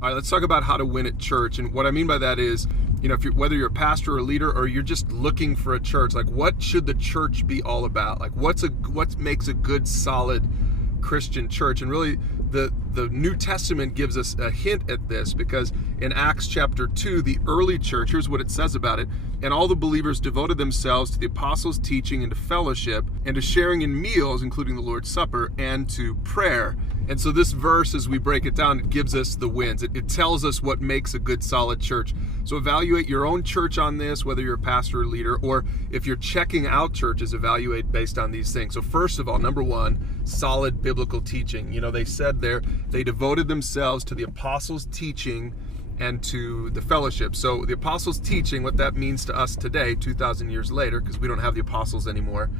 All right, let's talk about how to win at church. And what I mean by that is, if you're, whether you're a pastor or a leader, or you're just looking for a church, like what should the church be all about? Like what makes a good, solid Christian church? And really, the New Testament gives us a hint at this, because in Acts chapter 2, the early church, here's what it says about it: and all the believers devoted themselves to the apostles' teaching and to fellowship and to sharing in meals, including the Lord's Supper, and to prayer. And so this verse, as we break it down, it gives us the wins. It tells us what makes a good, solid church. So evaluate your own church on this, whether you're a pastor or leader, or if you're checking out churches, evaluate based on these things. So first of all, number one, solid biblical teaching. They said there, they devoted themselves to the apostles' teaching and to the fellowship. So the apostles' teaching, what that means to us today, 2,000 years later, because we don't have the apostles anymore,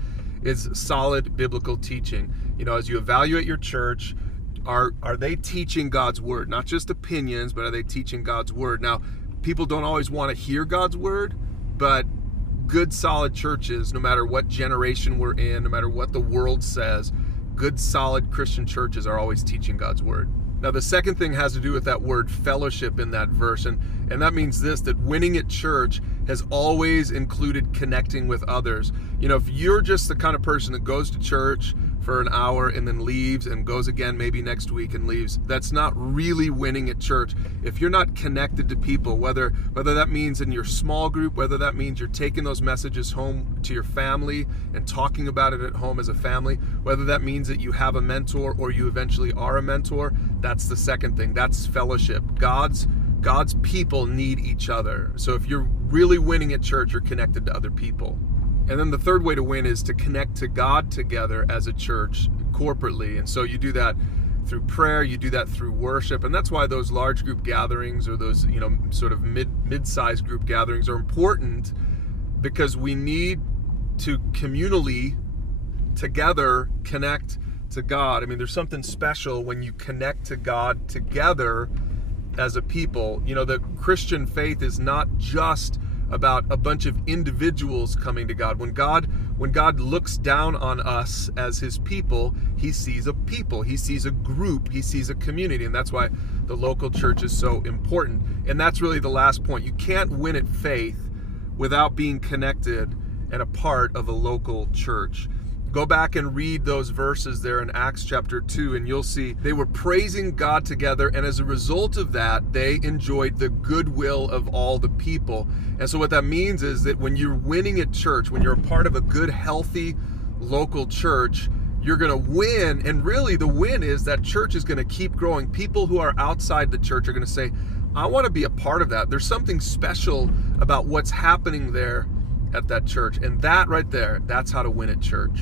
is solid biblical teaching. As you evaluate your church, are they teaching God's word? Not just opinions, but are they teaching God's word? Now, people don't always want to hear God's word, but good, solid churches, no matter what generation we're in, no matter what the world says, good, solid Christian churches are always teaching God's word. Now, the second thing has to do with that word fellowship in that verse. And that means this, that winning at church has always included connecting with others. If you're just the kind of person that goes to church for an hour and then leaves and goes again maybe next week and leaves, that's not really winning at church. If you're not connected to people, whether that means in your small group, whether that means you're taking those messages home to your family and talking about it at home as a family, whether that means that you have a mentor or you eventually are a mentor, that's the second thing. That's fellowship. God's people need each other. So if you're really winning at church, you're connected to other people. And then the third way to win is to connect to God together as a church corporately. And so you do that through prayer, you do that through worship. And that's why those large group gatherings, or those, sort of mid-sized group gatherings, are important, because we need to communally together connect to God. I mean, there's something special when you connect to God together as a people. The Christian faith is not just about a bunch of individuals coming to God. When God looks down on us as his people, he sees a people, he sees a group, he sees a community. And that's why the local church is so important. And that's really the last point. You can't win at faith without being connected and a part of a local church. Go back and read those verses there in Acts chapter 2, and you'll see they were praising God together, and as a result of that, they enjoyed the goodwill of all the people. And so what that means is that when you're winning at church, when you're a part of a good, healthy local church, you're going to win. And really the win is that church is going to keep growing. People who are outside the church are going to say, I want to be a part of that. There's something special about what's happening there at that church. And that right there, that's how to win at church.